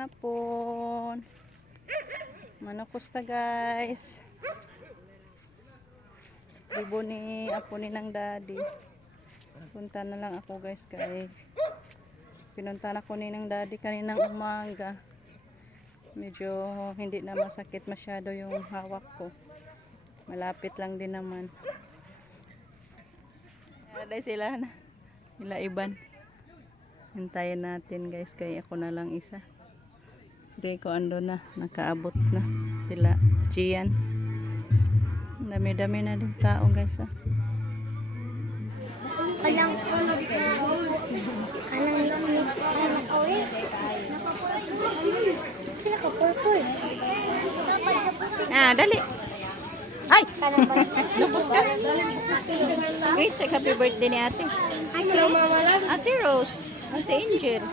hapon. Manakusta guys. Libo ni apo ni ng daddy. Punta na lang ako guys kay pinunta na ko ni ng daddy kaninang umaga. Medyo hindi na masakit masyado yung hawak ko. Malapit lang din naman. Ada sila na. Nila iban. Hintayin natin guys kay ako na lang isa. Sige ko ando na. Nakaabot na sila. Gian. Dami-dami na din tao guys ah. Alang ah, dali. Ay! Lupos ka. Wait, check happy birthday ni ate. Ate Rose. Ate Angel.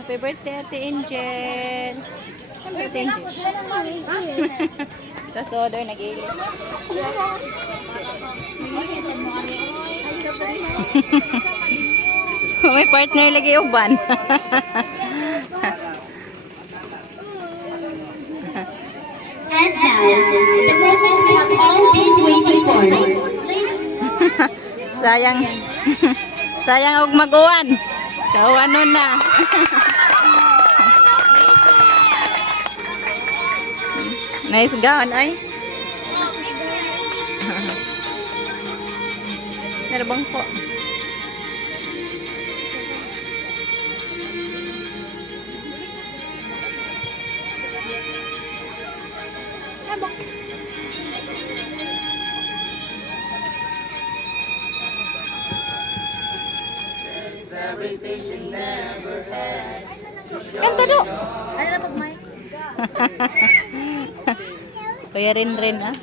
Happy birthday ate Angel. Happy birthday Angel. Tapos order nag-ilis. May partner lagi uban. And now, the moment we have all been waiting for. Sayang. Sayang og mag-uwan. So ano na. Nice gown ay. Meron po. Kanta do. Ano na pag mic? Kuya rin ah.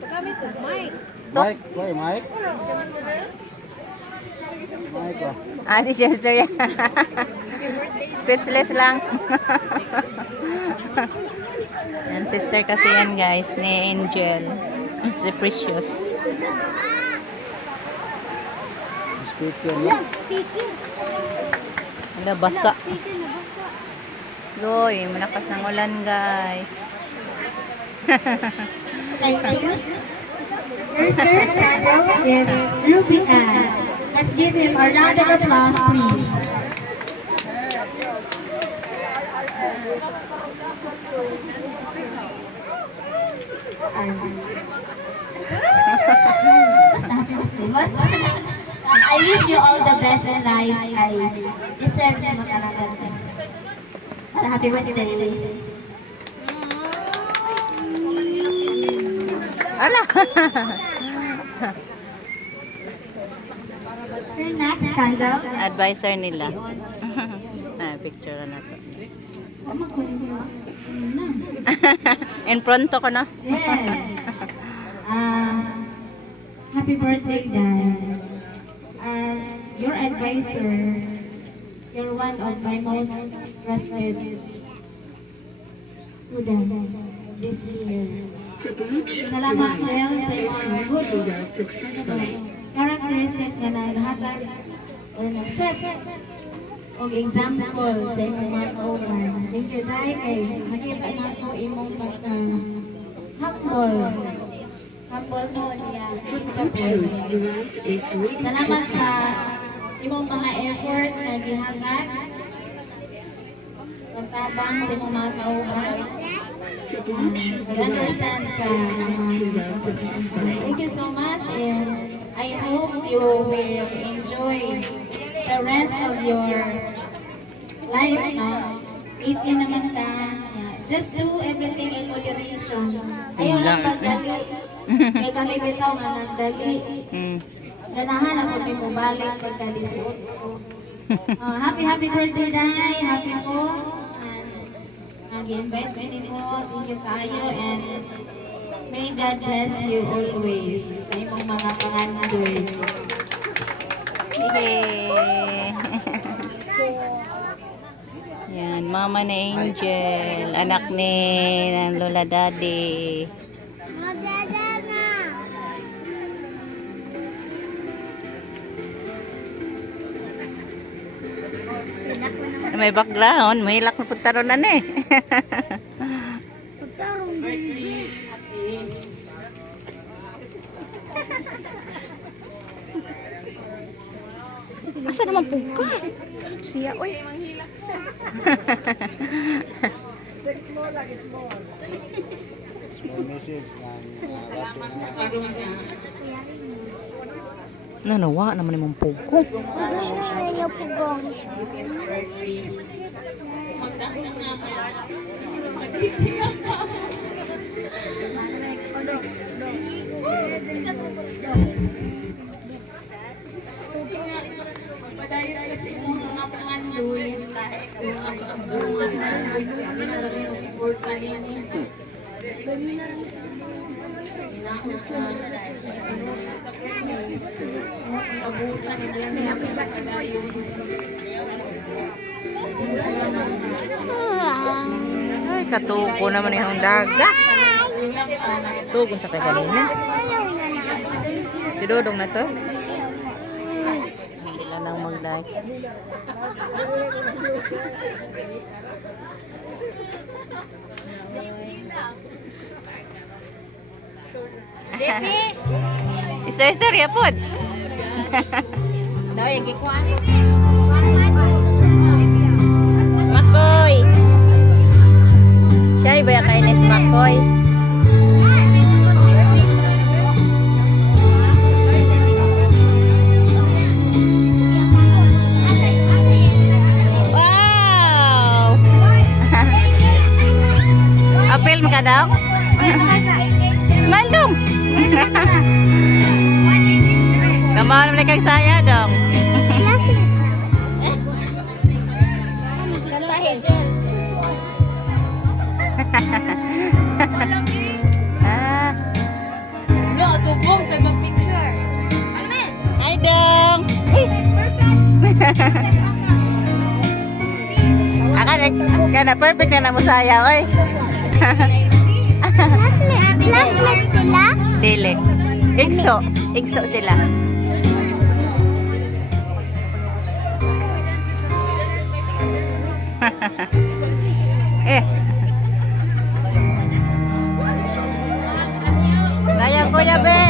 Pagkamit ko, mic. Mike, why Mike? Mike ba? Ah, di sister yan. Speechless lang. Yan, sister kasi yan guys, ni Angel. Si Precious. Speaker na. Speaking. Wala, basa. Speaking na basa. Loy, malakas ng ulan guys. Thank you. Your third candle is Rubica. Let's give him a round of applause, please. I wish you all the best in life. I deserve mo talaga. Happy birthday. Ala! Your next candle. Advisor nila. Picture na to. In pronto ko na. Yes. Happy birthday, Dad. As your advisor, you're one of my most trusted students this year. Salamat kayo sa mga good characteristics na naghatag or nag-set o example sa imong mga kauban. Thank you, Day. Kay nakita na ko imong pagka-humble. Humble mo niya sa teacher. Salamat sa imong mga effort na gihatag. Pagtabang sa imong mga kauban. Understand sa thank you so much, and I hope you will enjoy the rest of your life. 18 naman ka. Just do everything in moderation. Ayaw lang pagdali. Kaya kami bitaw nga nagdali. Ganahan ako may mubalik pagdali sa happy birthday, Day. Happy po. Mag-invite ko po. Thank you kayo. And God bless you always sa imong mga pangandoy. Yay! Yan, mama ni Angel, anak ni ng Lola Daddy. May background, may hilak na pagtaronan eh. Asa naman po ka? Siya, oy. Small message ng rato na Nanawa naman ni mong pugo. Ay, katuko naman yung daga. Tugon sa kay kanina. Didodong na to. Sila nang mag-like. Isa-isa rin po. Daw yung gikuan. Makoy. Siya ba yung kainis Makoy? Wow! Apel mo ka daw? Mandong! Kamahan mo na kang saya dong. Ah. No, tubong kay mag-picture. Hi dong. Kana perfect na mo saya oy. Classmate sila? Dili. Igso sila. Eh. Sayang kuya be.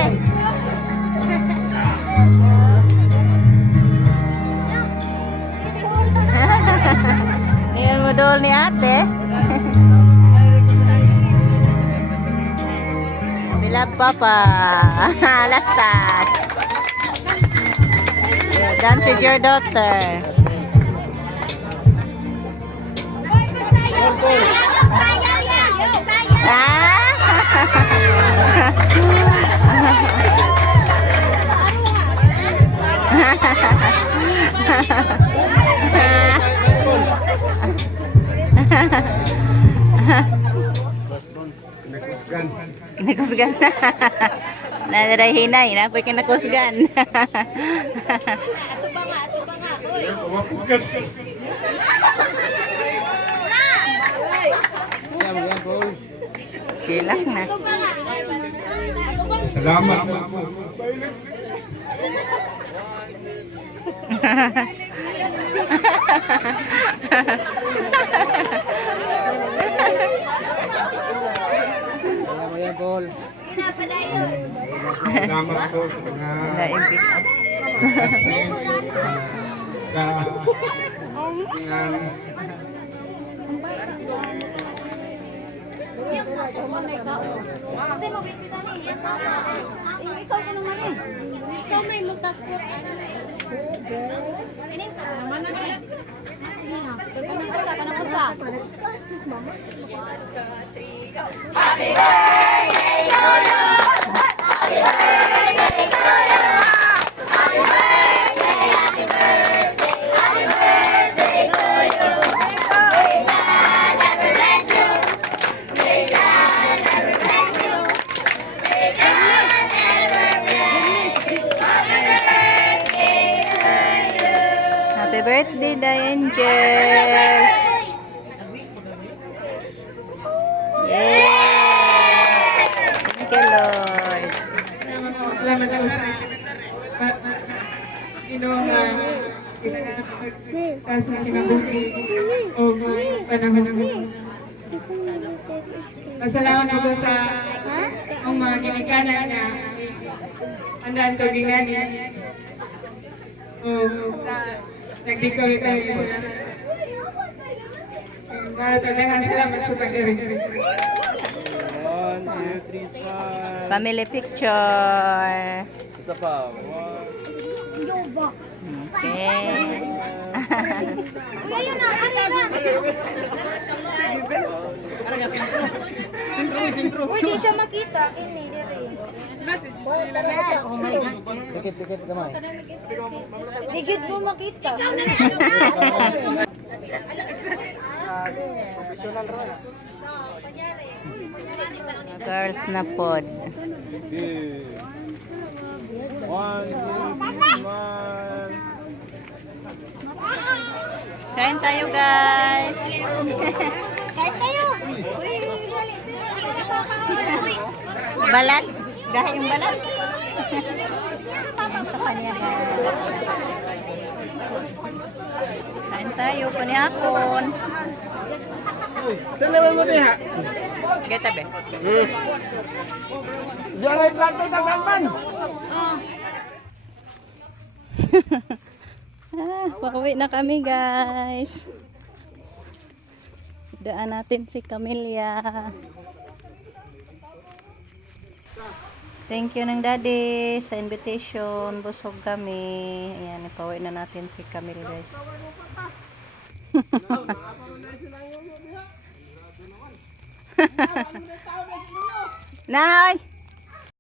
Ngayon mo dol ni ate. Bilab papa. Last touch. Dance with your daughter. Kinakusgan. Nadaray hinay, napoy kinakusgan. yan, Paul. Kilak na. Salamat. Yan, Paul. Salamat po sa mga Naibig. classmates. Ikaw may mutagpot. Angel. Yes. Thank you, Lord. Salamat ako sa Ginoong taas na kinabuhi o panahon namin. Pasalamat ako sa ang mga ginikanan na handaan ko ginganin. Nagdikol kayo sila. Para talagang salamat sa pag-iring. Family picture. Isa pa. Okay. Kuya, yun na. Ano na? Uy, di siya makita. Ini, dire. Dikit kamay. Digit mo makita. Girls na pod. Kain tayo, guys. Kahit tayo. Balat. Gahay yung balat. Kain sa kanya, guys. Kain tayo, panihapon. Salamat mo diha. Gata be. Jangan plato tangan. Pauwi na kami, guys. Daan natin si Camelia. Thank you ng daddy sa invitation. Busog kami. Ayan, ipauwi na natin si Camille, guys. Nay!